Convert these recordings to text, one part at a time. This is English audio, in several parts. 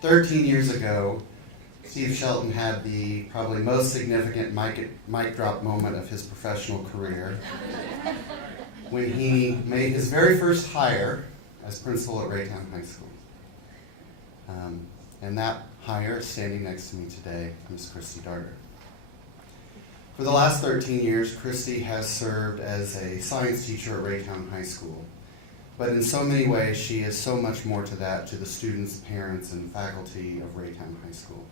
13 years ago, Steve Shelton had the probably most significant mic drop moment of his professional career when he made his very first hire as principal at Raytown High School. And that hire is standing next to me today, Miss Christy Darter. For the last 13 years, Christy has served as a science teacher at Raytown High School. But in so many ways, she is so much more to that, to the students, parents, and faculty of Raytown High School.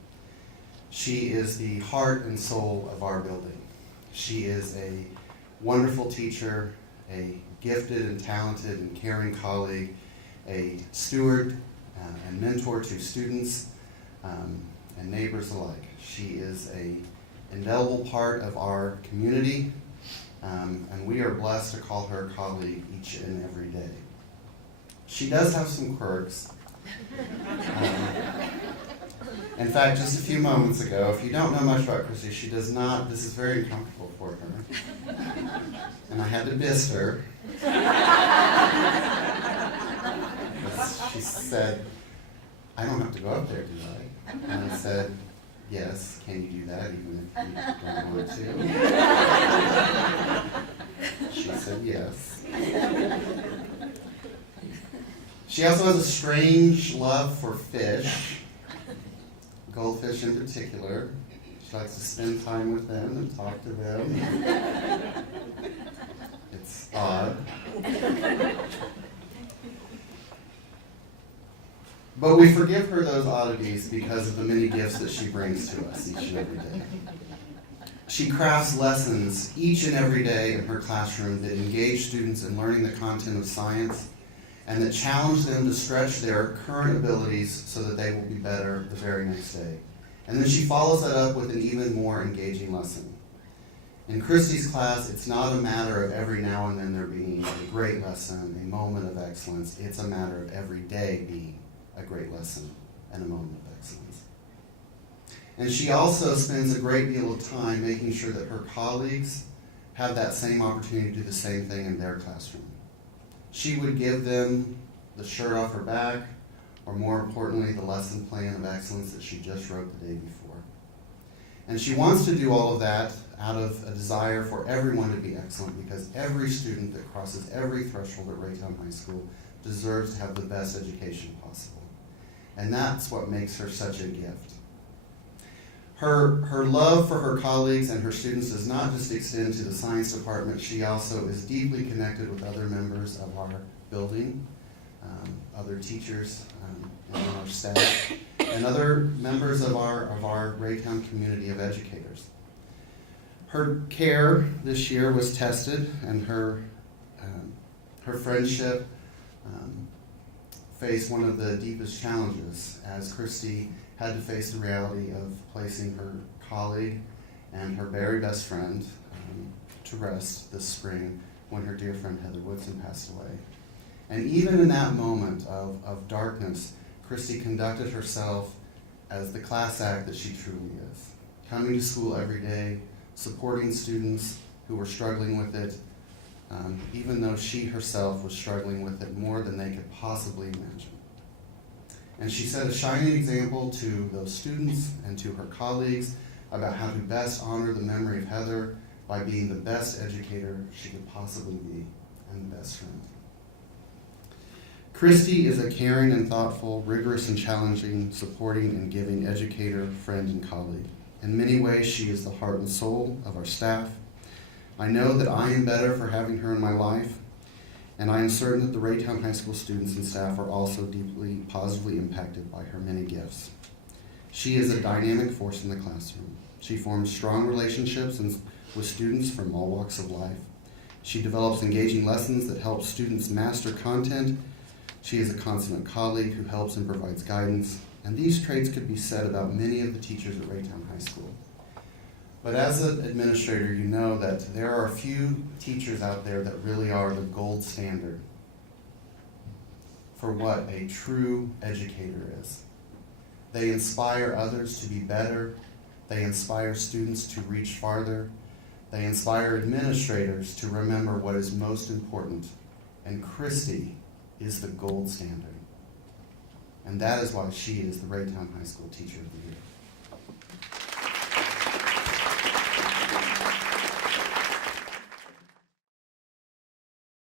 She is the heart and soul of our building. She is a wonderful teacher, a gifted and talented and caring colleague, a steward and mentor to students and neighbors alike. She is an indelible part of our community, and we are blessed to call her colleague each and every day. She does have some quirks. In fact, just a few moments ago, if you don't know much about Christy, she does not, this is very uncomfortable for her. And I had to bist her. She said, "I don't have to go up there, do I?" And I said, "Yes, can you do that even if you don't want to?" She said yes. She also has a strange love for fish, goldfish in particular. She likes to spend time with them and talk to them. It's odd. But we forgive her those oddities because of the many gifts that she brings to us each and every day. She crafts lessons each and every day in her classroom that engage students in learning the content of science and that challenge them to stretch their current abilities so that they will be better the very next day. And then she follows that up with an even more engaging lesson. In Christy's class, it's not a matter of every now and then there being a great lesson, a moment of excellence. It's a matter of every day being a great lesson and a moment of excellence. And she also spends a great deal of time making sure that her colleagues have that same opportunity to do the same thing in their classroom. She would give them the shirt off her back, or more importantly, the lesson plan of excellence that she just wrote the day before. And she wants to do all of that out of a desire for everyone to be excellent, because every student that crosses every threshold at Raytown High School deserves to have the best education possible. And that's what makes her such a gift. Her love for her colleagues and her students does not just extend to the science department. She also is deeply connected with other members of our building, other teachers and our staff, and other members of our Raytown community of educators. Her care this year was tested, and her friendship faced one of the deepest challenges as Christy had to face the reality of placing her colleague and her very best friend to rest this spring when her dear friend Heather Woodson passed away. And even in that moment of darkness, Christy conducted herself as the class act that she truly is, coming to school every day, supporting students who were struggling with it, even though she herself was struggling with it more than they could possibly imagine. And she set a shining example to those students and to her colleagues about how to best honor the memory of Heather by being the best educator she could possibly be and the best friend. Christy is a caring and thoughtful, rigorous and challenging, supporting and giving educator, friend, and colleague. In many ways, she is the heart and soul of our staff. I know that I am better for having her in my life, and I am certain that the Raytown High School students and staff are also deeply positively impacted by her many gifts. She is a dynamic force in the classroom. She forms strong relationships with students from all walks of life. She develops engaging lessons that help students master content. She is a consummate colleague who helps and provides guidance, and these traits could be said about many of the teachers at Raytown High School. But as an administrator, you know that there are a few teachers out there that really are the gold standard for what a true educator is. They inspire others to be better. They inspire students to reach farther. They inspire administrators to remember what is most important. And Christy is the gold standard. And that is why she is the Raytown High School Teacher of the Year.